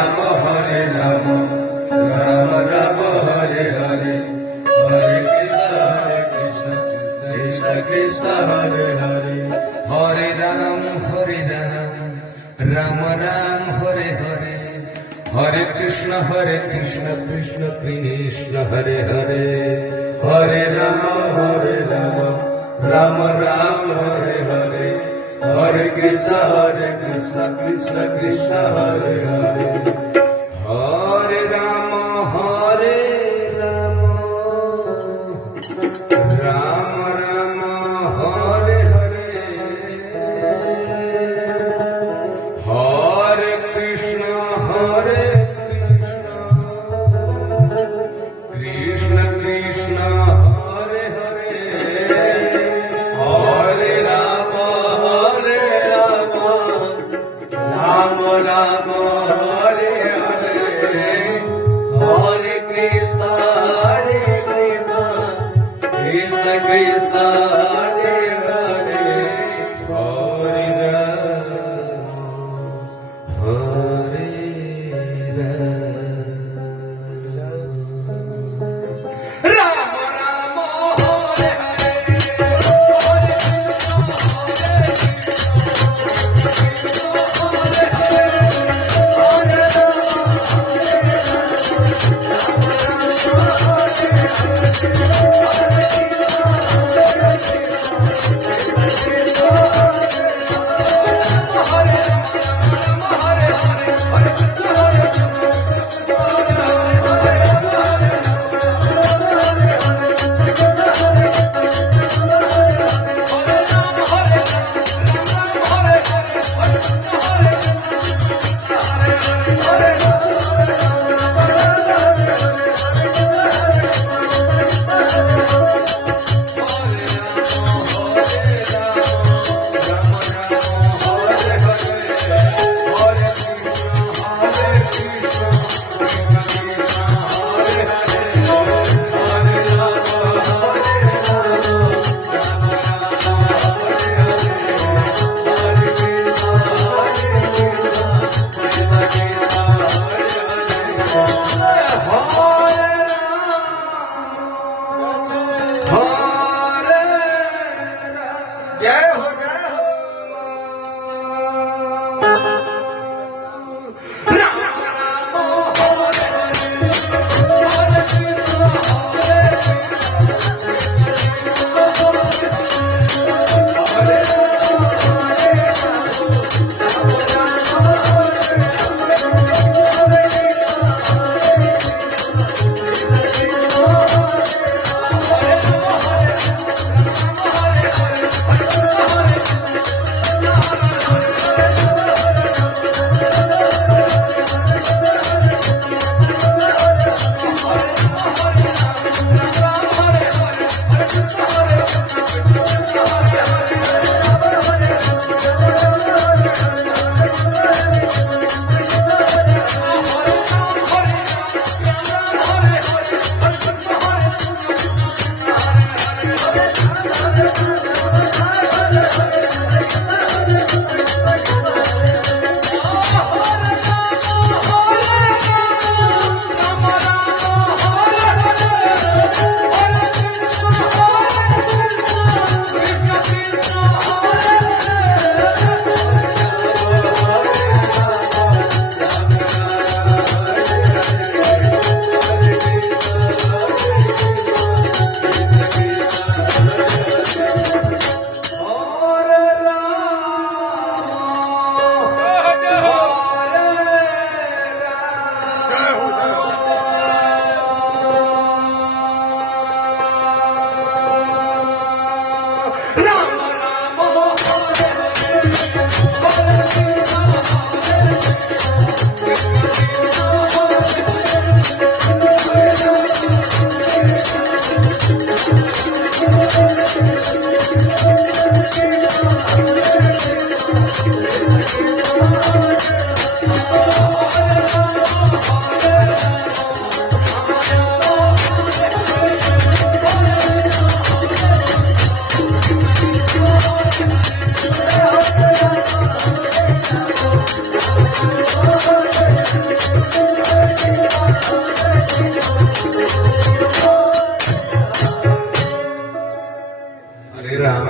राम राम राम हरे हरे, हरे कृष्ण कृष्ण कृष्ण हरे हरे, हरे राम राम राम हरे हरे, हरे कृष्ण कृष्ण कृष्ण हरे हरे, हरे राम राम राम हरे हरे, हरे कृष्ण कृष्ण कृष्ण हरे हरे, हरे राम राम राम हरे हरे, हरे कृष्ण कृष्ण कृष्ण हरे हरे, हरे राम राम राम हरे हरे, हरे कृष्ण कृष्ण कृष्ण हरे हरे, हरे राम राम हरे जय हो Oh, राम